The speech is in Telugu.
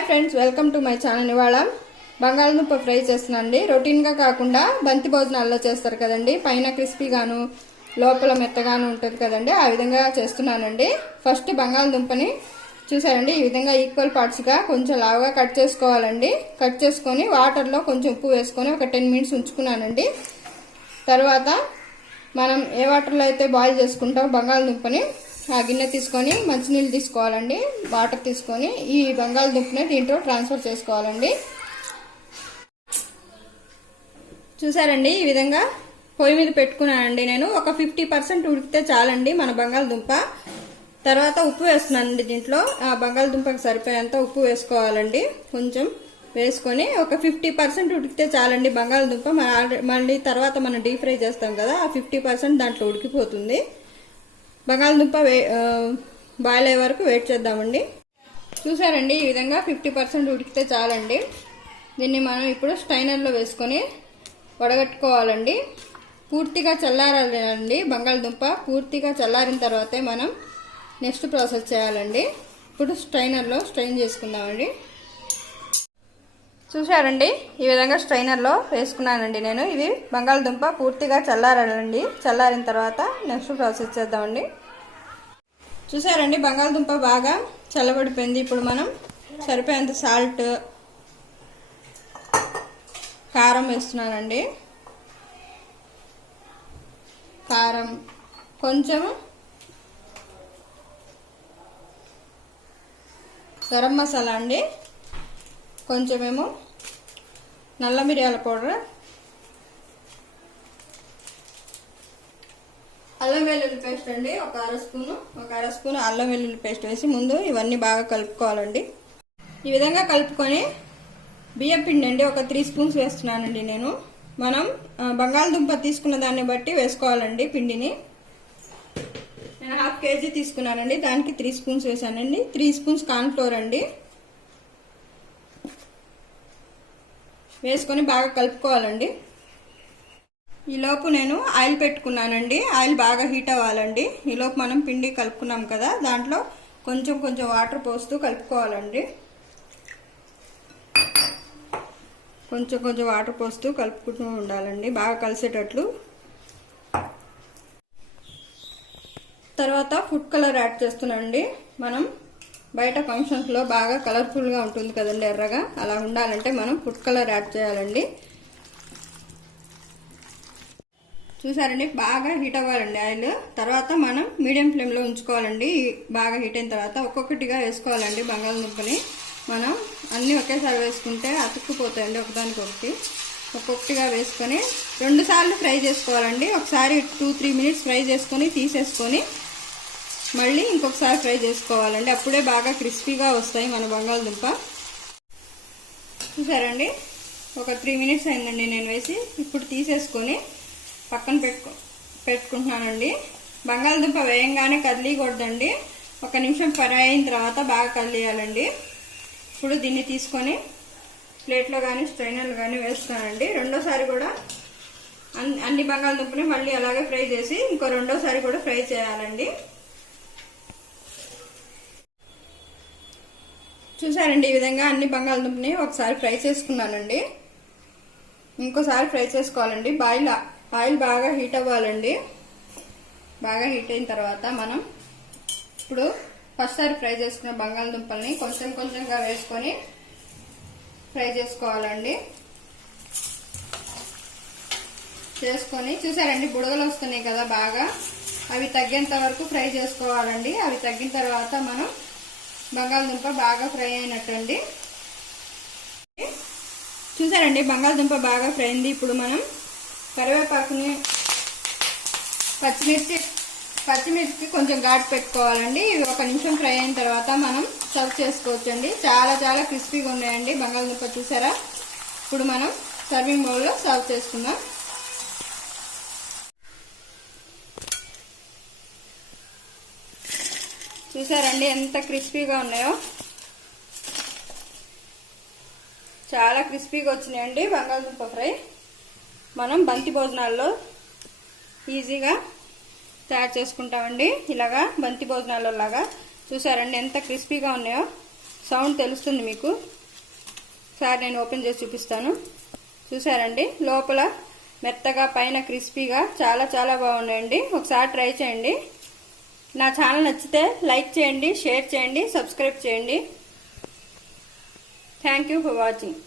Hi friends, welcome to my channel. ఇవాళ బంగాళదుంప ఫ్రై చేస్తున్నానండి. రొటీన్గా కాకుండా బంతి భోజనాల్లో చేస్తారు కదండి, పైన క్రిస్పీగాను లోపల మెత్తగాను ఉంటుంది కదండి, ఆ విధంగా చేస్తున్నానండి. ఫస్ట్ బంగాళదుంపని చూసారండి, ఈ విధంగా ఈక్వల్ పార్ట్స్గా కొంచెం లావుగా కట్ చేసుకోవాలండి. కట్ చేసుకొని వాటర్లో కొంచెం ఉప్పు వేసుకొని ఒక 10 మినిట్స్ ఉంచుకున్నానండి. తర్వాత మనం ఏ వాటర్లో అయితే బాయిల్ చేసుకుంటాం బంగాళదుంపని, ఆ గిన్నె తీసుకొని మంచినీళ్ళు తీసుకోవాలండి. వాటర్ తీసుకొని ఈ బంగాళదుంపని దీంట్లో ట్రాన్స్ఫర్ చేసుకోవాలండి. చూసారండి, ఈ విధంగా పొయ్యి మీద పెట్టుకున్నానండి. నేను ఒక 50% ఉడికితే చాలండి మన బంగాళదుంప. తర్వాత ఉప్పు వేస్తున్నానండి. దీంట్లో ఆ బంగాళదుంపకి సరిపోయేంత ఉప్పు వేసుకోవాలండి. కొంచెం వేసుకొని ఒక 50% ఉడికితే చాలండి బంగాళదుంప. మళ్ళీ తర్వాత మనం డీప్ ఫ్రై చేస్తాం కదా, ఆ 50% దాంట్లో ఉడికిపోతుంది. బంగాళదుంప బాయిల్ అయ్యే వరకు వెయిట్ చేద్దామండి. చూసారండి, ఈ విధంగా 50% ఉడికితే చాలండి. దీన్ని మనం ఇప్పుడు స్టైనర్లో వేసుకొని వడగట్టుకోవాలండి. పూర్తిగా చల్లారాలండి బంగాళదుంప. పూర్తిగా చల్లారిన తర్వాతే మనం నెక్స్ట్ ప్రాసెస్ చేయాలండి. ఇప్పుడు స్ట్రైనర్లో స్ట్రైన్ చేసుకుందామండి. చూసారండి, ఈ విధంగా స్ట్రైనర్లో వేసుకున్నానండి నేను. ఇది బంగాళదుంప పూర్తిగా చల్లారాలండి. చల్లారిన తర్వాత నెక్స్ట్ ప్రాసెస్ చేద్దామండి. చూసారండి, బంగాళదుంప బాగా చల్లబడిపోయింది. ఇప్పుడు మనం సరిపోయేంత సాల్ట్, కారం వేస్తున్నానండి. కారం కొంచెం, గరం మసాలా అండి, కొంచెమేమో నల్ల మిరియాల పౌడర్, అల్లం వెల్లుల్లి పేస్ట్ అండి ఒక అర స్పూను అల్లం వెల్లుల్లి పేస్ట్ వేసి ముందు ఇవన్నీ బాగా కలుపుకోవాలండి. ఈ విధంగా కలుపుకొని బియ్యం పిండి అండి ఒక 3 స్పూన్స్ వేస్తున్నానండి నేను. మనం బంగాళదుంప తీసుకున్న దాన్ని బట్టి వేసుకోవాలండి పిండిని. నేను 1/2 kg తీసుకున్నానండి, దానికి 3 స్పూన్స్ వేసానండి. 3 స్పూన్స్ కార్న్ ఫ్లోర్ అండి వేసుకొని బాగా కలుపుకోవాలండి. ఈలోపు నేను ఆయిల్ పెట్టుకున్నానండి. ఆయిల్ బాగా హీట్ అవ్వాలండి. ఈలోపు మనం పిండి కలుపుకున్నాం కదా, దాంట్లో కొంచెం కొంచెం వాటర్ పోస్తూ కలుపుకోవాలండి. కొంచెం కొంచెం వాటర్ పోస్తూ కలుపుకుంటూ ఉండాలండి, బాగా కలిసేటట్లు. తర్వాత ఫుడ్ కలర్ యాడ్ చేస్తున్నానండి. మనం బయట ఫంక్షన్స్లో బాగా కలర్ఫుల్గా ఉంటుంది కదండి, ఎర్రగా అలా ఉండాలంటే మనం ఫుడ్ కలర్ యాడ్ చేయాలండి. చూసారండి, బాగా హీట్ అవ్వాలండి ఆయిల్. తర్వాత మనం మీడియం ఫ్లేమ్లో ఉంచుకోవాలండి. బాగా హీట్ అయిన తర్వాత ఒక్కొక్కటిగా వేసుకోవాలండి బంగాళదుంపని. మనం అన్నీ ఒకేసారి వేసుకుంటే అతుక్కుపోతాయండి ఒకదానికొకటి. ఒక్కొక్కటిగా వేసుకొని 2 సార్లు ఫ్రై చేసుకోవాలండి. ఒకసారి 2-3 మినిట్స్ ఫ్రై చేసుకొని తీసేసుకొని మళ్ళీ ఇంకొకసారి ఫ్రై చేసుకోవాలండి. అప్పుడే బాగా క్రిస్పీగా వస్తాయి మన బంగాళదుంప. చూసారండి, ఒక 3 మినిట్స్ అయిందండి నేను వేసి. ఇప్పుడు తీసేసుకొని పక్కన పెట్టుకుంటున్నానండి. బంగాళదుంప వేయంగానే కదిలియకూడదండి. 1 నిమిషం ఫ్రై అయిన తర్వాత బాగా కదిలియాలండి. ఇప్పుడు దీన్ని తీసుకొని ప్లేట్లో కానీ స్ట్రైనర్లో కానీ వేస్తున్నానండి. రెండోసారి కూడా అన్ని బంగాళదుంపని మళ్ళీ అలాగే ఫ్రై చేసి ఇంకో రెండోసారి కూడా ఫ్రై చేయాలండి. చూసారండి, ఈ విధంగా అన్ని బంగాళదుంపని ఒకసారి ఫ్రై చేసుకున్నానండి. ఇంకోసారి ఫ్రై చేసుకోవాలండి. ఆయిల్ బాగా హీట్ అవ్వాలండి. బాగా హీట్ అయిన తర్వాత మనం ఇప్పుడు ఫస్ట్ సారి ఫ్రై చేసుకున్న బంగాళదుంపల్ని కొంచెం కొంచెంగా వేసుకొని ఫ్రై చేసుకోవాలండి. చేసుకొని చూసారండి, బుడగలు వస్తున్నాయి కదా బాగా, అవి తగ్గేంత వరకు ఫ్రై చేసుకోవాలండి. అవి తగ్గిన తర్వాత మనం బంగాళదుంప బాగా ఫ్రై అయినట్టండి. చూసారండి, బంగాళదుంప బాగా ఫ్రై అయింది. ఇప్పుడు మనం కరివేపాకుని, పచ్చిమిర్చి కొంచెం ఘాటు పెట్టుకోవాలండి. ఇవి 1 నిమిషం ఫ్రై అయిన తర్వాత మనం సర్వ్ చేసుకోవచ్చండి. చాలా చాలా క్రిస్పీగా ఉన్నాయండి బంగాళదుంప. చూసారా, ఇప్పుడు మనం సర్వింగ్ బౌల్లో సర్వ్ చేసుకుందాం. చూసారండి ఎంత క్రిస్పీగా ఉన్నాయో, చాలా క్రిస్పీగా వచ్చినాయండి బంగాళదుంప ఫ్రై. మనం బంతి భోజనాల్లో ఈజీగా తయారు చేసుకుంటామండి. ఇలాగా బంతి భోజనాల్లో లాగా చూసారండి ఎంత క్రిస్పీగా ఉన్నాయో. సౌండ్ తెలుస్తుంది మీకు. ఒకసారి నేను ఓపెన్ చేసి చూపిస్తాను. చూసారండి, లోపల మెత్తగా పైన క్రిస్పీగా చాలా చాలా బాగున్నాయండి. ఒకసారి ట్రై చేయండి. నా ఛానల్ నచ్చితే లైక్ చేయండి, షేర్ చేయండి, సబ్స్క్రైబ్ చేయండి. Thank you for watching.